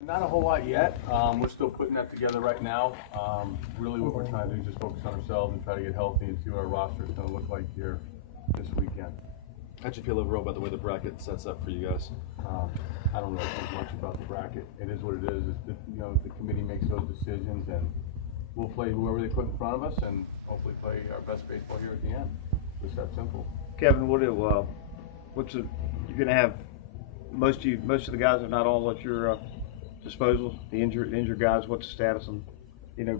Not a whole lot yet. We're still putting that together right now. Really what we're trying to do is just focus on ourselves and try to get healthy and see what our roster is going to look like here this weekend. How'd you feel overall about the way the bracket sets up for you guys? I don't really think much about the bracket. It is what it is. The committee makes those decisions, and we'll play whoever they put in front of us and hopefully play our best baseball here at the end. Just that simple. Kevin, you're going to have most of the guys, if not all, at your disposal. The injured guys. What's the status on?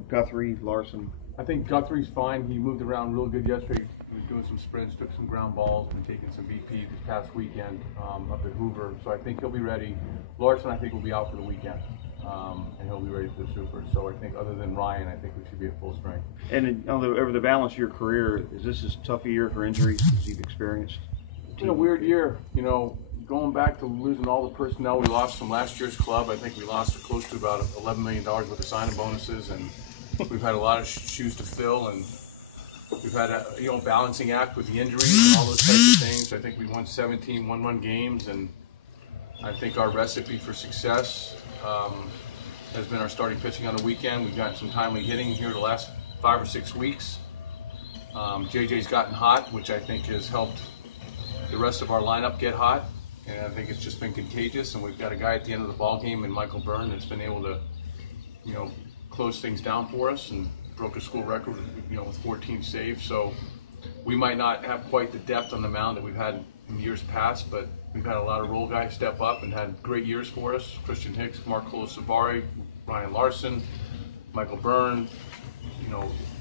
Guthrie, Larson. I think Guthrie's fine. He moved around real good yesterday. He was doing some sprints, took some ground balls, been taking some BP this past weekend up at Hoover. So I think he'll be ready. Larson, I think, will be out for the weekend, and he'll be ready for the Supers. So I think, other than Ryan, I think we should be at full strength. And over the balance of your career, is this as tough a year for injuries as you've experienced? It's been a weird year. Going back to losing all the personnel we lost from last year's club, I think we lost close to about $11 million worth of signing bonuses, and we've had a lot of shoes to fill, and we've had a balancing act with the injuries and all those types of things. I think we won 17 one-run games, and I think our recipe for success has been our starting pitching on the weekend. We've gotten some timely hitting here the last 5 or 6 weeks. JJ's gotten hot, which I think has helped the rest of our lineup get hot. And I think it's just been contagious, and we've got a guy at the end of the ball game in Michael Byrne that's been able to, close things down for us and broke a school record, with 14 saves. So we might not have quite the depth on the mound that we've had in years past, but we've had a lot of role guys step up and had great years for us. Christian Hicks, Marco Savari, Ryan Larson, Michael Byrne.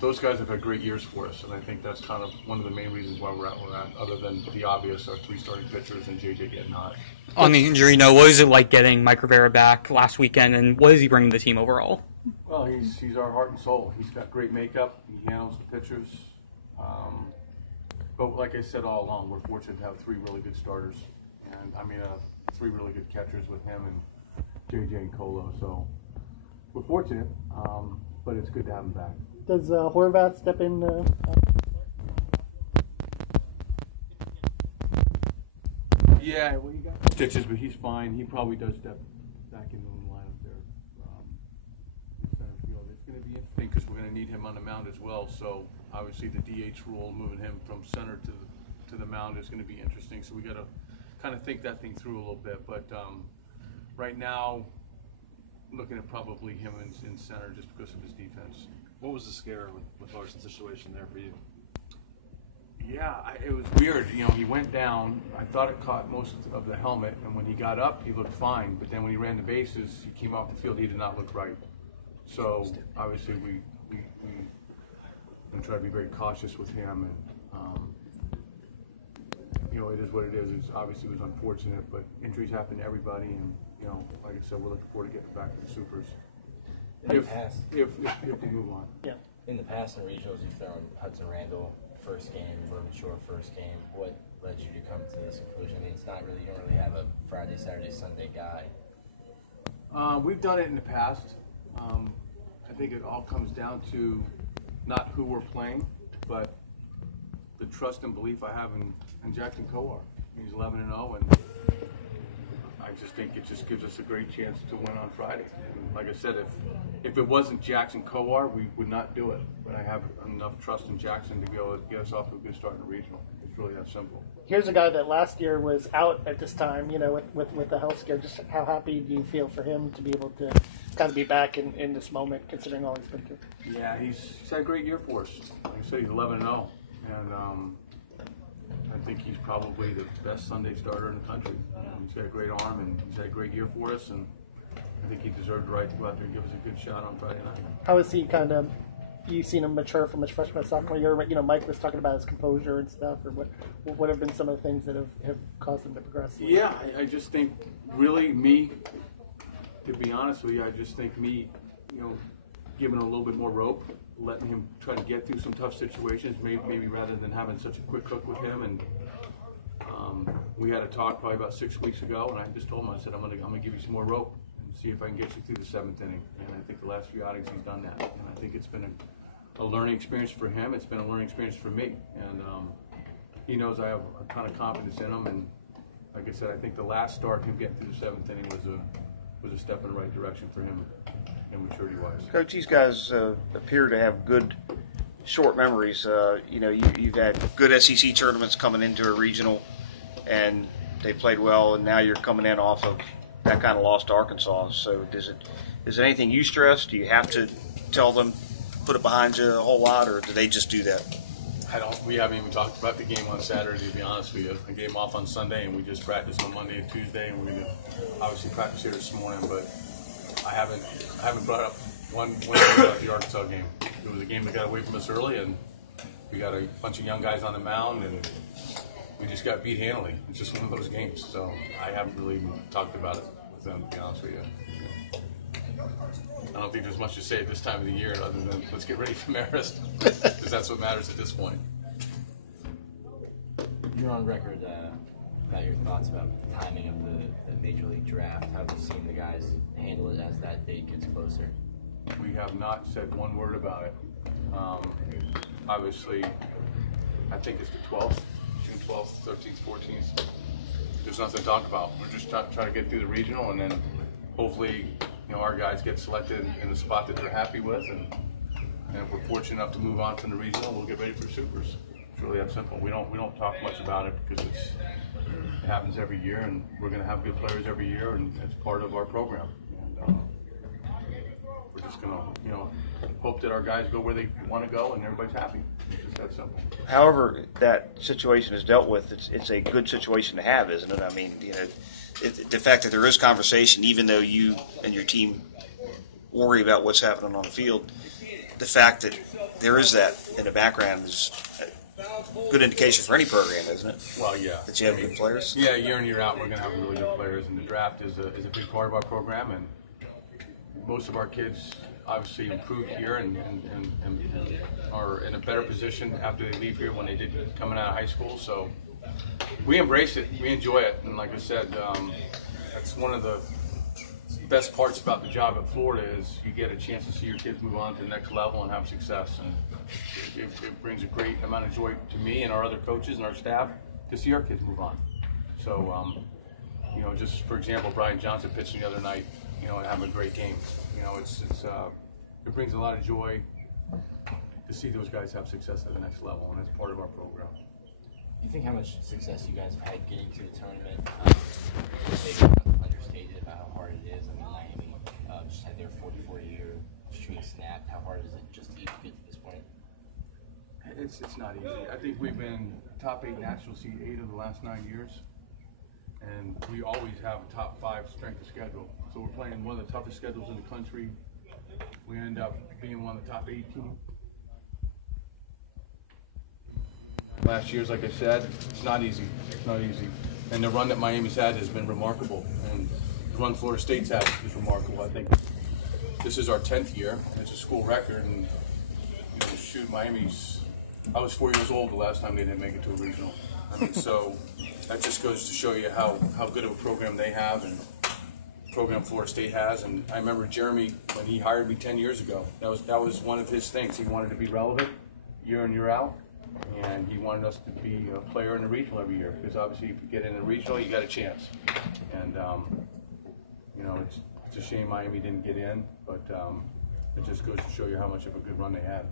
Those guys have had great years for us, and I think that's kind of one of the main reasons why we're at where we're at, other than the obvious, our 3 starting pitchers and JJ getting hot. On the injury note, what was it like getting Mike Rivera back last weekend, and what is he bringing to the team overall? Well, he's our heart and soul. He's got great makeup. He handles the pitchers. But like I said all along, we're fortunate to have 3 really good starters, and 3 really good catchers with him and JJ and Colo. So we're fortunate, but it's good to have him back. Does Horvath step in? Yeah, well, you got stitches, but he's fine. He probably does step back into the lineup there in center field. It's going to be interesting because we're going to need him on the mound as well. So obviously the DH rule, moving him from center to the mound, is going to be interesting. So we got to kind of think that thing through a little bit. But right now, looking at probably him in center just because of his defense. What was the scare with Larson's situation there for you? Yeah, it was weird. He went down. I thought it caught most of the helmet, and when he got up, he looked fine. But then when he ran the bases, he came off the field, he did not look right. So obviously we try to be very cautious with him, and it is what it is. It obviously was unfortunate, but injuries happen to everybody, and like I said, we're looking forward to getting back to the Supers. If we move on. Yeah. In the past, in regionals, you've thrown Hudson Randall first game, Vernon Shore first game. What led you to come to this conclusion? You don't really have a Friday, Saturday, Sunday guy. We've done it in the past. I think it all comes down to not who we're playing, but the trust and belief I have in Jackson Kowar. He's 11-0, and I just think it just gives us a great chance to win on Friday. And like I said, if it wasn't Jackson Kowar, we would not do it. But I have enough trust in Jackson to go get us off to a good start in the regional. It's really that simple. Here's a guy that last year was out at this time, with the health scare. Just how happy do you feel for him to be able to kind of be back in this moment, considering all he's been through? Yeah, he's had a great year for us. Like I said, he's 11-0, and I think he's probably the best Sunday starter in the country. He's got a great arm, and he's had a great year for us, and I think he deserved the right to go out there and give us a good shot on Friday night. How is he you've seen him mature from his freshman, sophomore year? Mike was talking about his composure and stuff, or what have been some of the things that have caused him to progress? Yeah, I just think, really, to be honest with you, I just think giving him a little bit more rope, letting him try to get through some tough situations, maybe rather than having such a quick hook with him. And we had a talk probably about 6 weeks ago, and I just told him, I said, I'm gonna give you some more rope and see if I can get you through the 7th inning. And I think the last few outings he's done that. And I think it's been a learning experience for him. It's been a learning experience for me. And he knows I have a ton of confidence in him. And like I said, I think the last start, him getting through the 7th inning, was a step in the right direction for him, and maturity-wise. Coach, these guys appear to have good short memories. You've had good SEC tournaments coming into a regional, and they played well, and now you're coming in off of that kind of loss to Arkansas. So is it anything you stress? Do you have to tell them, put it behind you a whole lot, or do they just do that? We haven't even talked about the game on Saturday, to be honest with you. A game off on Sunday, and we just practiced on Monday and Tuesday, and we're going to obviously practice here this morning. But I haven't brought up one thing about the Arkansas game. It was a game that got away from us early, and we got a bunch of young guys on the mound, and we just got beat handily. It's just one of those games. So I haven't really talked about it with them, to be honest with you. I don't think there's much to say at this time of the year other than let's get ready for Marist, because that's what matters at this point. You're on record about your thoughts about the timing of the Major League Draft. How have you seen the guys handle it as that date gets closer? We have not said one word about it. Obviously, I think it's the 12th, June 12th, 13th, 14th. There's nothing to talk about. We're just trying to get through the regional, and then hopefully, our guys get selected in the spot that they're happy with, and if we're fortunate enough to move on from the regional, we'll get ready for supers. It's really that simple. We don't talk much about it because it happens every year, and we're going to have good players every year, and it's part of our program. And we're just going to hope that our guys go where they want to go, and everybody's happy. It's just that simple. However that situation is dealt with, it's a good situation to have, isn't it? I mean, the fact that there is conversation, even though you and your team worry about what's happening on the field, the fact that there is that in the background is a good indication for any program, isn't it? Well, yeah. That you have good players? Yeah, year in, year out, we're going to have really good players, and the draft is a big part of our program, and most of our kids obviously improved here and are in a better position after they leave here when they did coming out of high school, so we embrace it, we enjoy it, and like I said, that's one of the best parts about the job at Florida is you get a chance to see your kids move on to the next level and have success, and it brings a great amount of joy to me and our other coaches and our staff to see our kids move on. So, just for example, Brian Johnson pitching the other night, and having a great game. It brings a lot of joy to see those guys have success at the next level, and that's part of our program. Do you think how much success you guys have had getting to the tournament maybe understated about how hard it is? I mean, Miami just had their 44-year streak snapped. How hard is it just to even get to this point? It's not easy. I think we've been top 8 national seed 8 of the last 9 years, and we always have a top 5 strength of schedule. So we're playing one of the toughest schedules in the country. We end up being one of the top 8 teams. Last year's, like I said, it's not easy. It's not easy. And the run that Miami's had has been remarkable. And the run Florida State's had is remarkable. I think this is our 10th year. It's a school record. And, Miami's... I was 4 years old the last time they didn't make it to a regional. I mean, so that just goes to show you how good of a program they have and program Florida State has. And I remember Jeremy, when he hired me 10 years ago, that was one of his things. He wanted to be relevant year in, year out. And he wanted us to be a player in the regional every year, because obviously if you get in the regional, you got a chance. And it's a shame Miami didn't get in, but it just goes to show you how much of a good run they had.